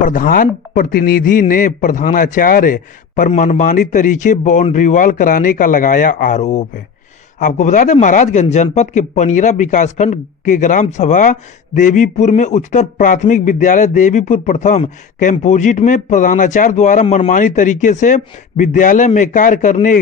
प्रधान प्रतिनिधि ने प्रधानाचार्य पर मनमानी तरीके बाउंड्री वॉल कराने का लगाया आरोप है। आपको बता दें, महाराजगंज जनपद के पनीरा विकासखंड के ग्राम सभा देवीपुर में उच्चतर प्राथमिक विद्यालय देवीपुर प्रथम कैंपोजिट में प्रधानाचार्य द्वारा मनमानी तरीके से विद्यालय में कार्य करने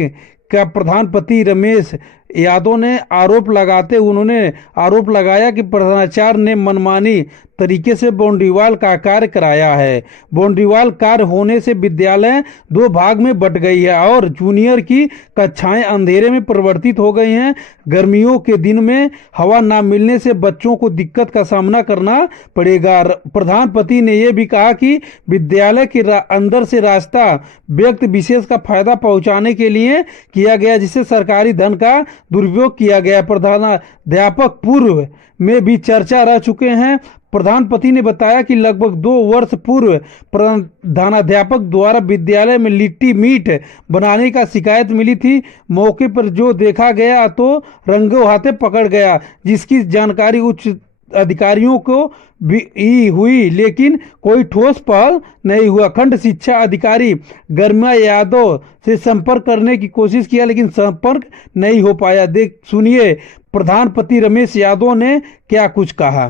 का प्रधानपति रमेश यादव ने उन्होंने आरोप लगाया कि प्रधानाचार्य ने मनमानी तरीके से बाउंड्री वॉल का कार्य कराया है। बाउंड्री वॉल कार्य होने से विद्यालय दो भाग में बट गई है और जूनियर की कक्षाएं अंधेरे में परिवर्तित हो गई हैं। गर्मियों के दिन में हवा ना मिलने से बच्चों को दिक्कत का सामना करना पड़ेगा। प्रधानपति ने यह भी कहा कि विद्यालय के अंदर से रास्ता व्यक्ति विशेष का फायदा पहुंचाने के लिए किया गया, जिससे सरकारी धन का दुरुपयोग किया गया। प्रधानाध्यापक पूर्व में भी चर्चा रह चुके हैं। प्रधानपति ने बताया कि लगभग 2 वर्ष पूर्व प्रधानाध्यापक द्वारा विद्यालय में लिट्टी मीट बनाने का शिकायत मिली थी। मौके पर जो देखा गया तो रंगों हाथे पकड़ गया, जिसकी जानकारी उच्च अधिकारियों को भी हुई, लेकिन कोई ठोस पहल नहीं हुआ। खंड शिक्षा अधिकारी गर्मा यादव से संपर्क करने की कोशिश किया, लेकिन संपर्क नहीं हो पाया। सुनिए प्रधानपति रमेश यादव ने क्या कुछ कहा।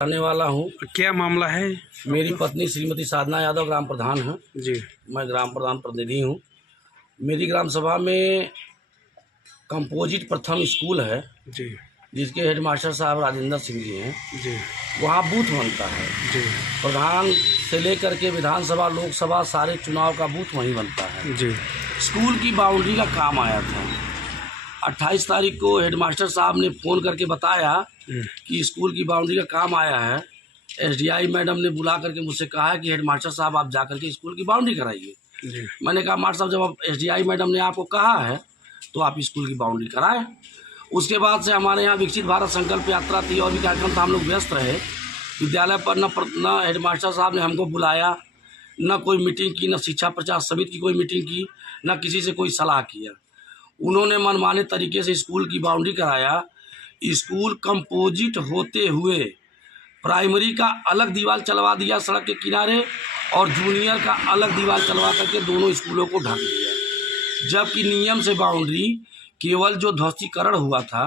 करने वाला हूँ। क्या मामला है? मेरी पत्नी श्रीमती साधना यादव ग्राम प्रधान है जी। मैं ग्राम प्रधान प्रतिनिधि हूँ। मेरी ग्राम सभा में कंपोजिट प्रथम स्कूल है जी, जिसके हेडमास्टर साहब राजेंद्र सिंह जी हैं जी, वहाँ बूथ बनता है जी, प्रधान से लेकर के विधानसभा लोकसभा सारे चुनाव का बूथ वहीं बनता है जी। स्कूल की बाउंड्री का काम आया था। 28 तारीख को हेडमास्टर साहब ने फ़ोन करके बताया कि स्कूल की बाउंड्री का काम आया है। एसडीआई मैडम ने बुला करके मुझसे कहा है कि हेडमास्टर साहब आप जा करके स्कूल की बाउंड्री कराइए। मैंने कहा मास्टर साहब, जब एसडीआई मैडम ने आपको कहा है तो आप स्कूल की बाउंड्री कराएं। उसके बाद से हमारे यहाँ विकसित भारत संकल्प यात्रा थी और भी कार्यक्रम था, हम लोग व्यस्त रहे। विद्यालय पर न हेडमास्टर साहब ने हमको बुलाया, न कोई मीटिंग की, न शिक्षा प्रचार समिति की कोई मीटिंग की, न किसी से कोई सलाह किया। उन्होंने मनमाने तरीके से स्कूल की बाउंड्री कराया। स्कूल कंपोजिट होते हुए प्राइमरी का अलग दीवार चलवा दिया सड़क के किनारे और जूनियर का अलग दीवार चलवा करके दोनों स्कूलों को ढक दिया, जबकि नियम से बाउंड्री केवल जो ध्वस्तीकरण हुआ था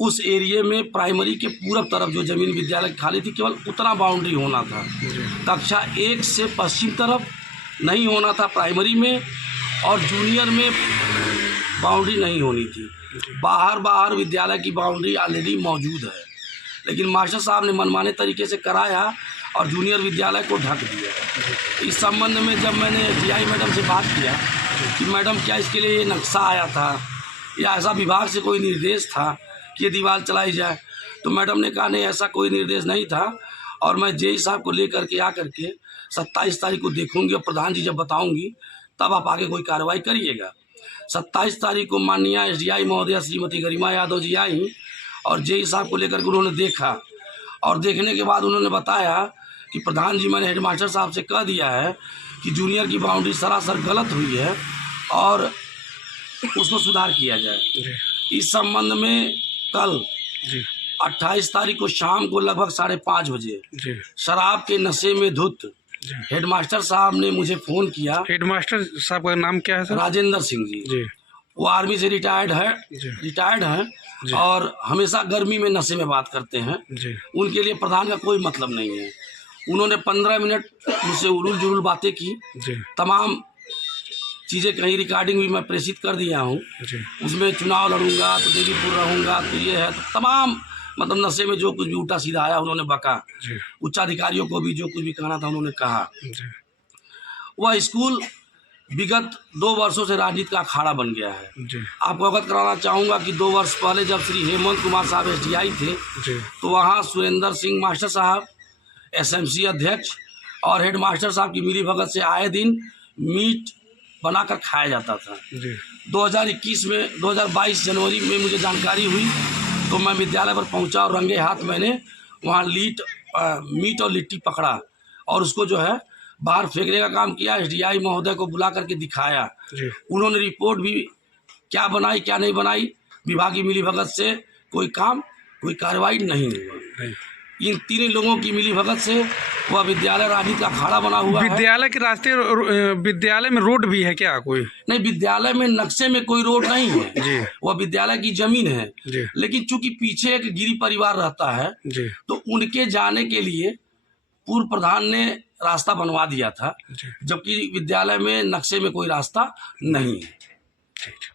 उस एरिया में प्राइमरी के पूरब तरफ जो ज़मीन विद्यालय खाली थी केवल उतना बाउंड्री होना था। कक्षा 1 से पश्चिम तरफ नहीं होना था प्राइमरी में, और जूनियर में बाउंड्री नहीं होनी थी। बाहर विद्यालय की बाउंड्री ऑलरेडी मौजूद है, लेकिन मास्टर साहब ने मनमाने तरीके से कराया और जूनियर विद्यालय को ढक दिया। इस संबंध में जब मैंने एसडीआई मैडम से बात किया कि मैडम क्या इसके लिए ये नक्शा आया था या ऐसा विभाग से कोई निर्देश था कि ये दीवार चलाई जाए, तो मैडम ने कहा नहीं, ऐसा कोई निर्देश नहीं था और मैं जेई साहब को लेकर के आकर के 27 तारीख को देखूंगी और प्रधान जी जब बताऊंगी तब आप आगे कोई कार्रवाई करिएगा। 27 तारीख को माननीय एसडीआई महोदया श्रीमती गरिमा यादव जी आई और जेई साहब को लेकर के उन्होंने देखा और देखने के बाद उन्होंने बताया कि प्रधान जी, मैंने हेडमास्टर साहब से कह दिया है कि जूनियर की बाउंड्री सरासर गलत हुई है और उसको सुधार किया जाए। इस संबंध में कल 28 तारीख को शाम को लगभग 5:30 बजे शराब के नशे में धुत हेडमास्टर साहब ने मुझे फ़ोन किया। हेडमास्टर साहब का नाम क्या है सर? राजेंद्र सिंह जी। वो आर्मी से रिटायर्ड है और हमेशा गर्मी में नशे में बात करते हैं। उनके लिए प्रधान का कोई मतलब नहीं है। उन्होंने 15 मिनट मुझसे उलूल जुलूल बातें की। तमाम चीज़ें कहीं रिकॉर्डिंग भी मैं प्रेषित कर दिया हूँ। उसमें चुनाव लड़ूंगा तो देवीपुर रहूँगा तो ये है, तो तमाम मतलब नशे में जो कुछ भी उल्टा सीधा आया उन्होंने बका। उच्चाधिकारियों को भी जो कुछ भी कहना था उन्होंने कहा। वह स्कूल विगत 2 वर्षों से राजनीति का अखाड़ा बन गया है। आपको अवगत कराना चाहूँगा कि 2 वर्ष पहले जब श्री हेमंत कुमार साहब एसडीआई थे तो वहाँ सुरेंद्र सिंह मास्टर साहब एसएमसी अध्यक्ष और हेडमास्टर साहब की मिली भगत से आए दिन मीट बनाकर खाया जाता था। 2022 जनवरी में मुझे जानकारी हुई तो मैं विद्यालय पर पहुंचा और रंगे हाथ मैंने वहाँ मीट और लिट्टी पकड़ा और उसको जो है बाहर फेंकने का काम किया। एसडीआई महोदय को बुला करके दिखाया। उन्होंने रिपोर्ट भी क्या बनाई क्या नहीं बनाई, विभागीय मिलीभगत से कोई कार्रवाई नहीं हुआ। इन तीन लोगों की मिलीभगत से वह विद्यालय राजनीति का अखाड़ा बना हुआ है। विद्यालय के रास्ते विद्यालय में रोड भी है क्या कोई? नहीं, विद्यालय में नक्शे में कोई रोड नहीं है जी वह विद्यालय की जमीन है जी लेकिन चूंकि पीछे एक गिरी परिवार रहता है जी तो उनके जाने के लिए पूर्व प्रधान ने रास्ता बनवा दिया था, जी जबकि विद्यालय में नक्शे में कोई रास्ता नहीं है। ठीक।